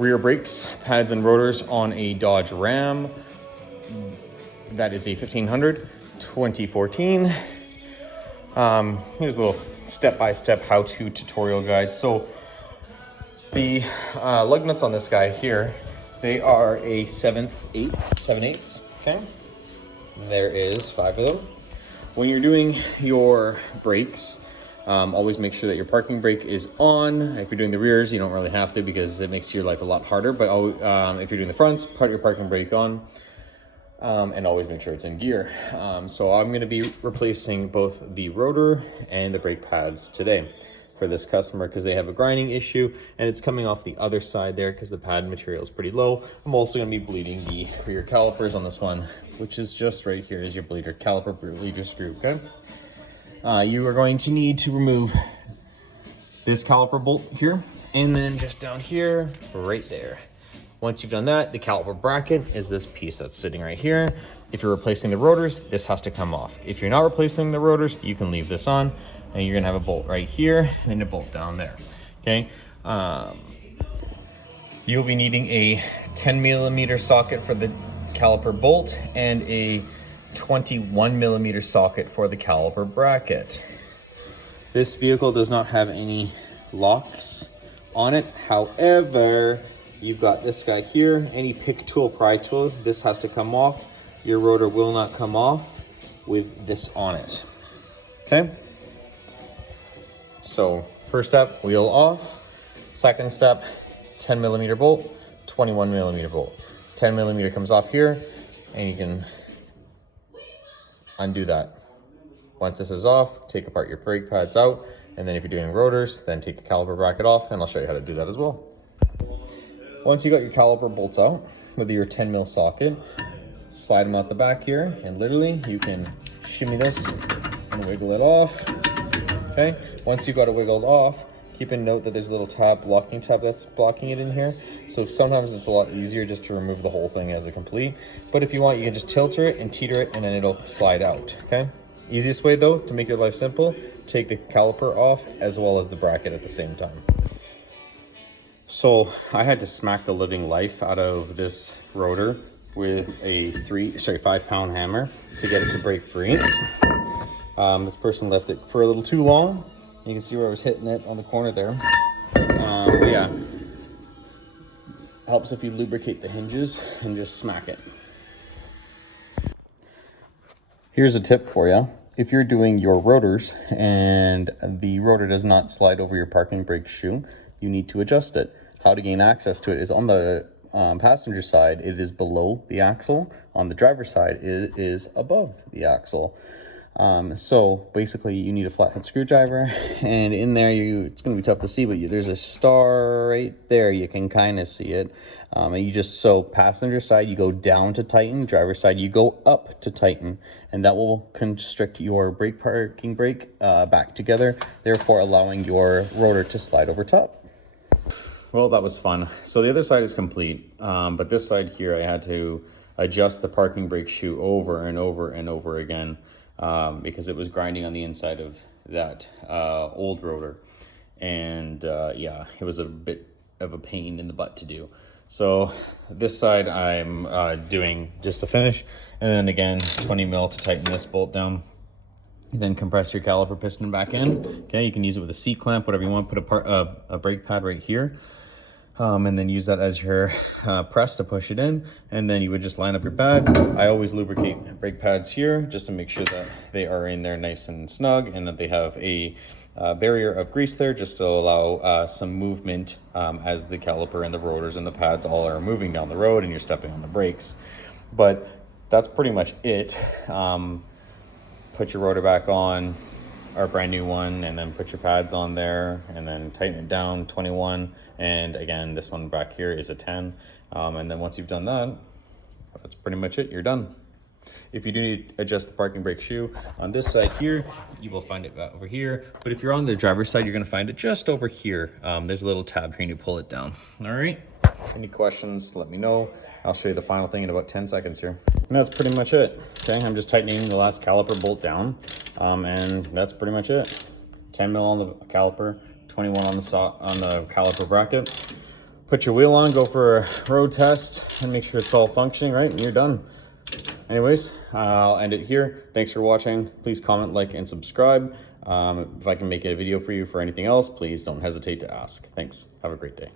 rear brakes, pads, and rotors on a Dodge Ram. That is a 1500 2014. Here's a little step-by-step how-to tutorial guide. So the lug nuts on this guy here, they are a 7/8, okay? There is 5 of them. When you're doing your brakes, always make sure that your parking brake is on. If you're doing the rears, you don't really have to because it makes your life a lot harder. But if you're doing the fronts, put your parking brake on, and always make sure it's in gear. So I'm going to be replacing both the rotor and the brake pads today for this customer because they have a grinding issue and it's coming off the other side there because the pad material is pretty low. I'm also going to be bleeding the rear calipers on this one, which is just right here is your bleeder caliper bleeder screw. Okay, you are going to need to remove this caliper bolt here and then just down here right there. Once you've done that, the caliper bracket is this piece that's sitting right here. If you're replacing the rotors, this has to come off. If you're not replacing the rotors, you can leave this on and you're gonna have a bolt right here and a bolt down there, okay? You'll be needing a 10mm socket for the caliper bolt and a 21mm socket for the caliper bracket. This vehicle does not have any locks on it. However, you've got this guy here, any pick tool, pry tool, this has to come off. Your rotor will not come off with this on it, okay? So first step, wheel off. Second step, 10mm bolt, 21mm bolt. 10mm comes off here and you can undo that. Once this is off, take apart your brake pads out. And then if you're doing rotors, then take the caliper bracket off and I'll show you how to do that as well. Once you got your caliper bolts out with your 10mm socket, slide them out the back here and literally you can shimmy this and wiggle it off. Okay, once you got it wiggled off, keep in note that there's a little tab, locking tab that's blocking it in here. So sometimes it's a lot easier just to remove the whole thing as a complete. But if you want, you can just tilt it and teeter it and then it'll slide out, okay? Easiest way though, to make your life simple, take the caliper off as well as the bracket at the same time. So I had to smack the living life out of this rotor with a 5-pound hammer to get it to break free. This person left it for a little too long. You can see where I was hitting it on the corner there. But yeah, helps if you lubricate the hinges and just smack it. Here's a tip for you. If you're doing your rotors and the rotor does not slide over your parking brake shoe, you need to adjust it. How to gain access to it is on the passenger side, it is below the axle. On the driver's side, it is above the axle. So basically you need a flathead screwdriver and in there it's going to be tough to see, but there's a star right there. You can kind of see it. And you just, so passenger side, you go down to tighten, driver side, you go up to tighten, and that will constrict your parking brake back together, therefore allowing your rotor to slide over top. Well, that was fun. So the other side is complete, but this side here, I had to adjust the parking brake shoe over and over and over again. Because it was grinding on the inside of that old rotor. And yeah, it was a bit of a pain in the butt to do. So this side I'm doing just to finish. And then again, 20mm to tighten this bolt down. Then compress your caliper piston back in. Okay, you can use it with a C-clamp, whatever you want. Put a brake pad right here. And then use that as your press to push it in, and then you would just line up your pads. I always lubricate brake pads here just to make sure that they are in there nice and snug and that they have a barrier of grease there just to allow some movement as the caliper and the rotors and the pads all are moving down the road and you're stepping on the brakes. But that's pretty much it. Put your rotor back on, our brand new one, and then put your pads on there and then tighten it down, 21. And again, this one back here is a 10. And then once you've done that, that's pretty much it, you're done. If you do need to adjust the parking brake shoe on this side here, you will find it over here. But if you're on the driver's side, you're gonna find it just over here. There's a little tab here and you pull it down. All right, any questions, let me know. I'll show you the final thing in about 10 seconds here. And that's pretty much it. Okay, I'm just tightening the last caliper bolt down. And that's pretty much it. 10mm on the caliper, 21 on the caliper bracket. put your wheel on, go for a road test, and make sure it's all functioning right, and you're done. Anyways, I'll end it here. Thanks for watching. Please comment, like, and subscribe. If I can make a video for you for anything else, please don't hesitate to ask. Thanks. Have a great day.